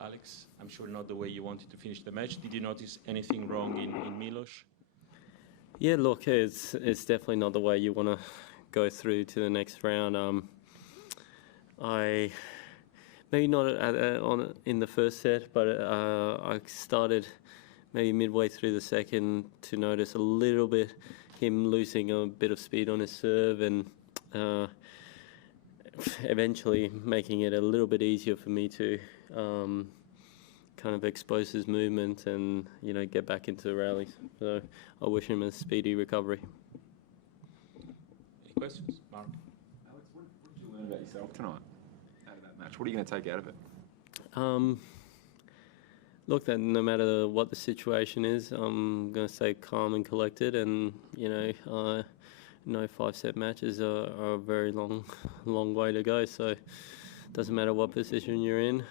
Alex. I'm sure not the way you wanted to finish the match. Did you notice anything wrong in Milos? Yeah, look, it's definitely not the way you want to go through to the next round. I maybe not in the first set, but I started maybe midway through the second to notice a little bit him losing a bit of speed on his serve, and eventually making it a little bit easier for me to kind of expose his movement and get back into the rallies. So I wish him a speedy recovery. Any questions, Mark? Alex, what did you learn about yourself tonight out of that match? What are you going to take out of it? Look, that no matter what the situation is, I'm going to stay calm and collected, and I know 5-set matches are a very long way to go. So it doesn't matter what position you're in.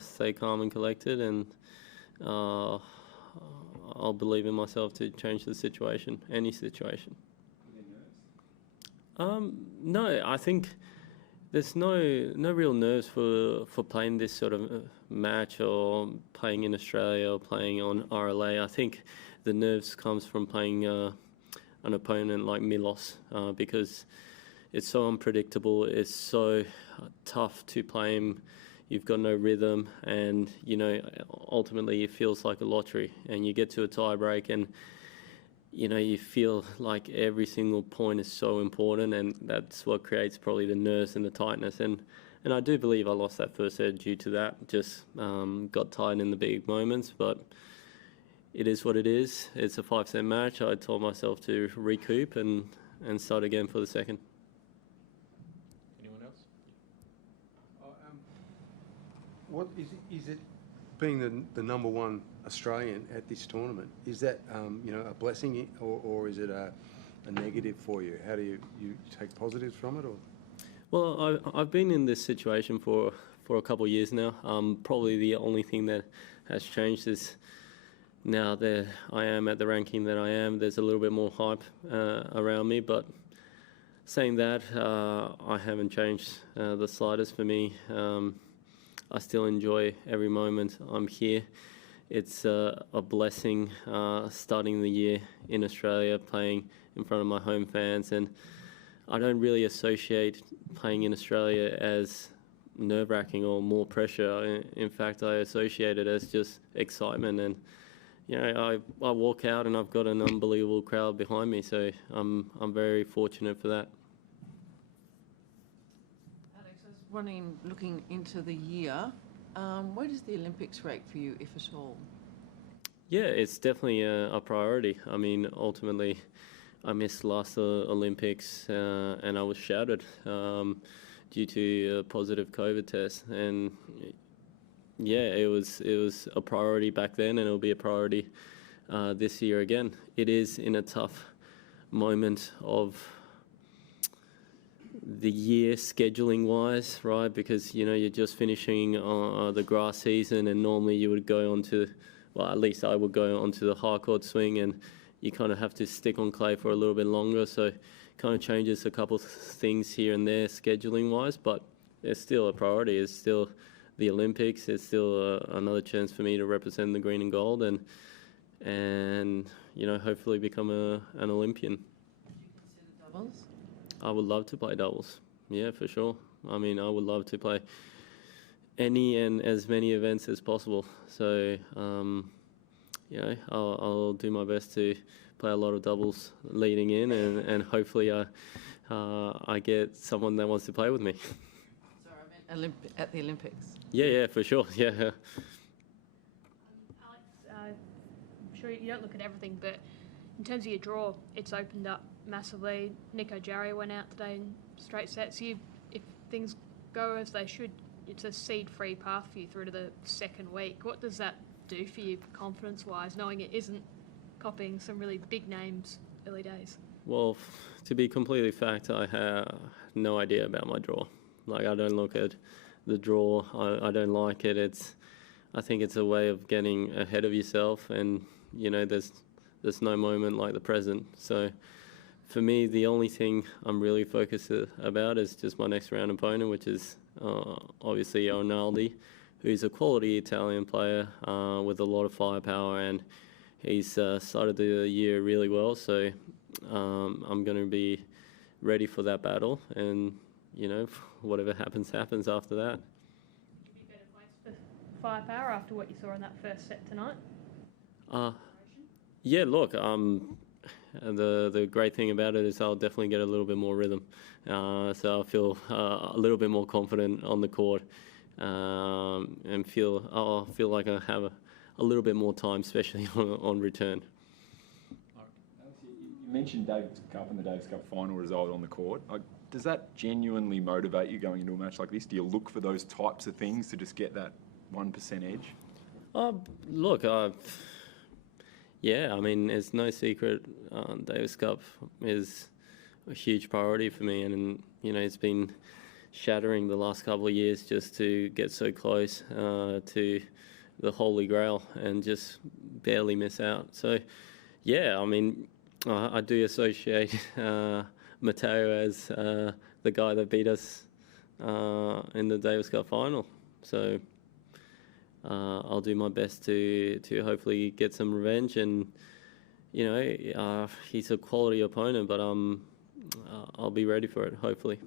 Stay calm and collected, and I'll believe in myself to change the situation, any situation. No, I think there's no real nerves for playing this sort of match or playing in Australia or playing on RLA. I think the nerves comes from playing an opponent like Milos because it's so unpredictable. It's so tough to play him. You've got no rhythm, and ultimately it feels like a lottery. And you get to a tie break, and you feel like every single point is so important, and that's what creates probably the nerves and the tightness. And I do believe I lost that first set due to that. Just got tired in the big moments, but it is what it is. It's a 5-set match. I told myself to recoup and start again for the second. Anyone else? What is it being the number one Australian at this tournament? Is that a blessing, or is it a negative for you? How do you take positives from it? Or? Well, I've been in this situation for a couple of years now. Probably the only thing that has changed is now that I am at the ranking that I am, there's a little bit more hype around me. But saying that, I haven't changed the slightest. For me, I still enjoy every moment I'm here. It's a blessing starting the year in Australia, playing in front of my home fans, and I don't really associate playing in Australia as nerve-wracking or more pressure. In fact, I associate it as just excitement, and I walk out and I've got an unbelievable crowd behind me, so I'm very fortunate for that. Looking into the year, where does the Olympics rate for you, if at all? Yeah, it's definitely a priority. I mean, ultimately, I missed last Olympics and I was shattered due to a positive COVID test. And yeah, it was a priority back then, and it'll be a priority this year again. It is in a tough moment of the year scheduling wise, right? Because you're just finishing the grass season, and normally you would go on to, well, at least I would go onto the hard court swing, and you kind of have to stick on clay for a little bit longer. So it kind of changes a couple of things here and there scheduling wise, but it's still a priority. It's still the Olympics. It's still another chance for me to represent the green and gold, and hopefully become an Olympian. Would you consider doubles? I would love to play doubles. Yeah, for sure. I mean, I would love to play any and as many events as possible. So, I'll do my best to play a lot of doubles leading in, and hopefully I get someone that wants to play with me. Sorry, I meant at the Olympics. Yeah, for sure. Yeah. Alex, I'm sure you don't look at everything, but in terms of your draw, it's opened up massively. Nico Jarry went out today in straight sets. If things go as they should, it's a seed-free path for you through to the second week. What does that do for you confidence-wise, knowing it isn't copying some really big names early days? Well, to be completely fact, I have no idea about my draw. Like, I don't look at the draw. I don't like it. I think it's a way of getting ahead of yourself, and there's no moment like the present. So for me, the only thing I'm really focused about is just my next round opponent, which is obviously Arnaldi, who's a quality Italian player with a lot of firepower, and he's started the year really well. So I'm going to be ready for that battle, and whatever happens after that. Would you be better placed for firepower after what you saw in that first set tonight? Yeah, look, the great thing about it is I'll definitely get a little bit more rhythm. So I feel a little bit more confident on the court, and I'll feel like I have a little bit more time, especially on return. You mentioned Davis Cup and the Davis Cup final result on the court. Does that genuinely motivate you going into a match like this? Do you look for those types of things to just get that 1% edge? Look, yeah, I mean, it's no secret Davis Cup is a huge priority for me, and it's been shattering the last couple of years just to get so close to the Holy Grail and just barely miss out. So, yeah, I mean, I do associate Matteo as the guy that beat us in the Davis Cup final. So I'll do my best to hopefully get some revenge, and he's a quality opponent, but I'll be ready for it, hopefully.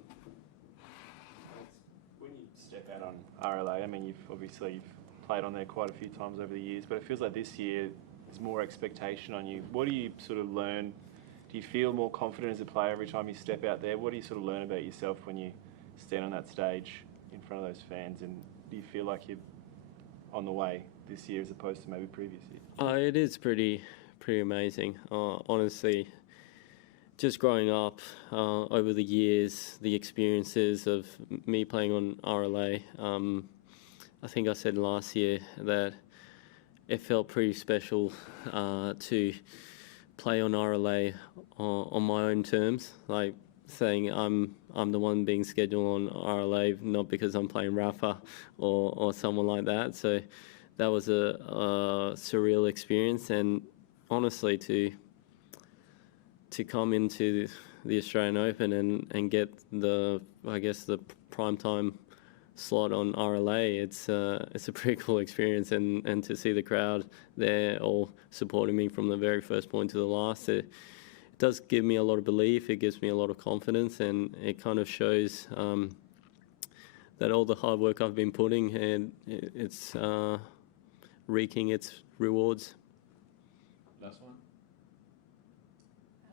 When you step out on RLA, I mean, you've played on there quite a few times over the years, but it feels like this year there's more expectation on you. What do you sort of learn? Do you feel more confident as a player every time you step out there? What do you sort of learn about yourself when you stand on that stage in front of those fans? And do you feel like you're on the way this year as opposed to maybe previous years? It is pretty amazing. Honestly, just growing up over the years, the experiences of me playing on RLA, I think I said last year that it felt pretty special to play on RLA on my own terms, like saying I'm the one being scheduled on RLA, not because I'm playing Rafa or someone like that. So that was a surreal experience, and honestly to come into the Australian Open and get the prime time slot on RLA, it's a pretty cool experience, and to see the crowd there all supporting me from the very first point to the last, it does give me a lot of belief. It gives me a lot of confidence, and it kind of shows that all the hard work I've been putting, and it's wreaking its rewards. Last one.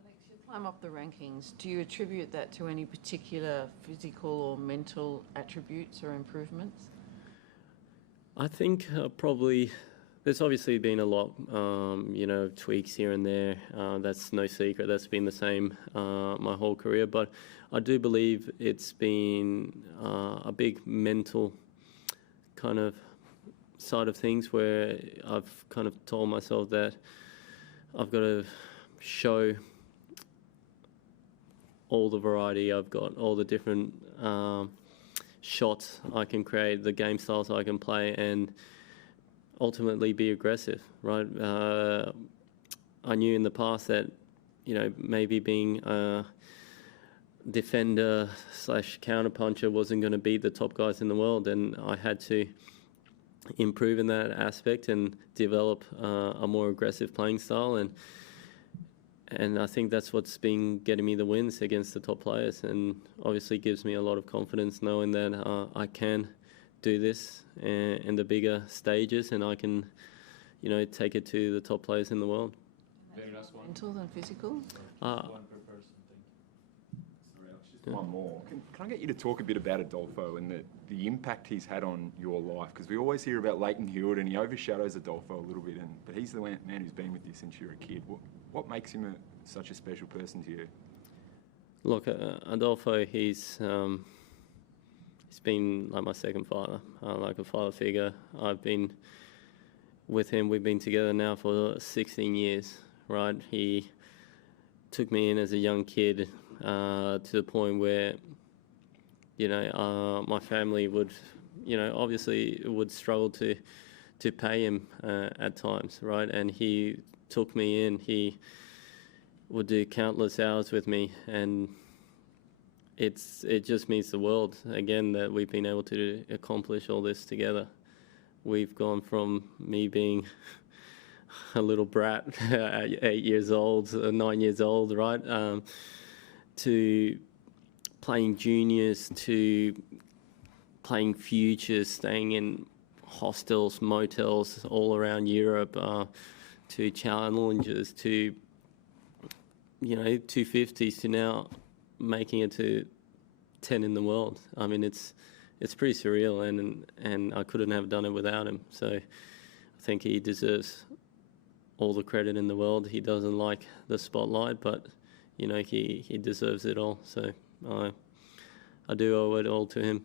Alex, you climb up the rankings. Do you attribute that to any particular physical or mental attributes or improvements? I think probably there's obviously been a lot, tweaks here and there. That's no secret. That's been the same my whole career. But I do believe it's been a big mental kind of side of things where I've kind of told myself that I've got to show all the variety I've got, all the different shots I can create, the game styles I can play, and ultimately be aggressive, right? I knew in the past that, maybe being a defender / counter-puncher wasn't going to beat the top guys in the world, and I had to improve in that aspect and develop a more aggressive playing style, and I think that's what's been getting me the wins against the top players, and obviously gives me a lot of confidence knowing that I can do this in the bigger stages, and I can, take it to the top players in the world. Very last one. Mental and physical? One per person, thank you. Sorry, Alex, just one more. Can I get you to talk a bit about Adolfo and the impact he's had on your life? Because we always hear about Leighton Hewitt, and he overshadows Adolfo a little bit, but he's the man who's been with you since you were a kid. What makes him such a special person to you? Look, Adolfo, he's been like my second father, like a father figure. I've been with him. We've been together now for 16 years, right? He took me in as a young kid to the point where, my family would, obviously would struggle to pay him at times, right? And he took me in. He would do countless hours with me, and it just means the world again that we've been able to accomplish all this together. we've gone from me being a little brat at 8 years old, 9 years old, right, to playing juniors, to playing futures, staying in hostels, motels all around Europe, to challengers, to 250s, to now making it to 10 in the world. I mean, it's pretty surreal, and I couldn't have done it without him. So I think he deserves all the credit in the world. He doesn't like the spotlight, but he deserves it all. So I do owe it all to him.